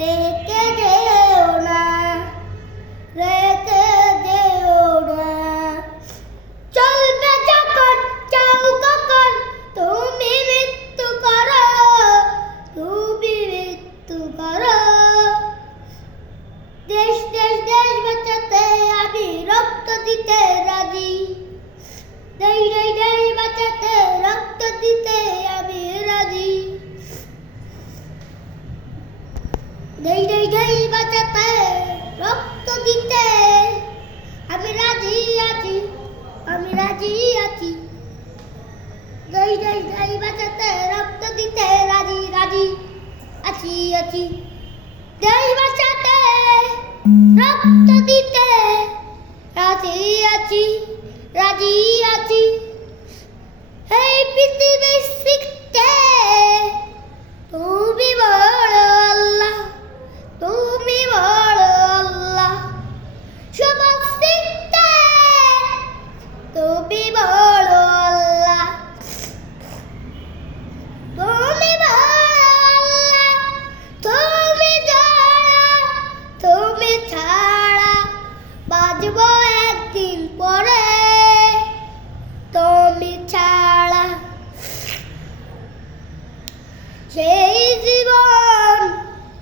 রেখে যেও না, রেখে যেও না। চলবে যখন তুমি মৃত্যু করো, তুমি মৃত্যু করো। দেশ দেশ দেশ বাঁচাতে আমি রক্ত দিতে রাজি। দেই দেশ দেই বাঁচাতে রক্ত দিতে দেই দেই দেই বাঁচাতে রক্ত দিতে। আমি রাজি আছি, আমি রাজি আছি। দেই দেই দেই বাঁচাতে রক্ত দিতে, রাজি রাজি আছি আছি। দেই বাঁচাতে রক্ত দিতে, রাজি আছি রাজি আছি। এই পৃথিবী সেই জীবন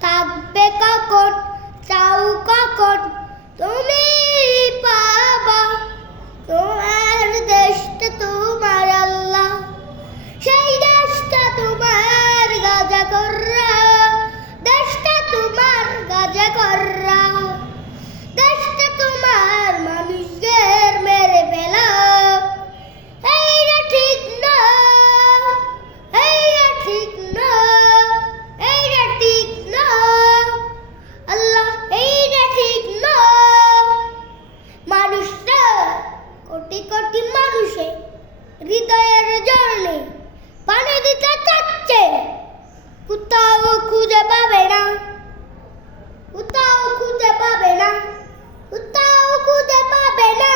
থাকবে কাকট হৃদয়ের জলে পানি দিতে চাচ্ছে। কোথাও খুঁজে পাবে না। কোথাও খুঁজে পাবে না। কোথাও খুঁজে পাবে না।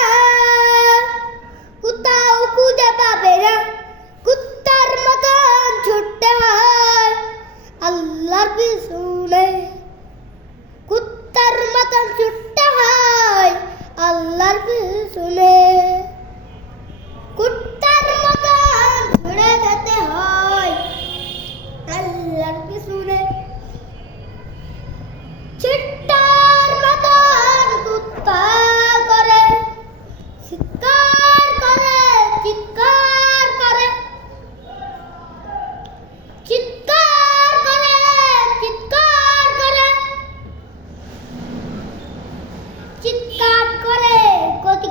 কোথাও খুঁজে পাবে না। কুত্তার ছুটতে হয়। আল্লাহর পিছনে কুত্তার ছুটতে হয়। আল্লাহর পিছনে কুট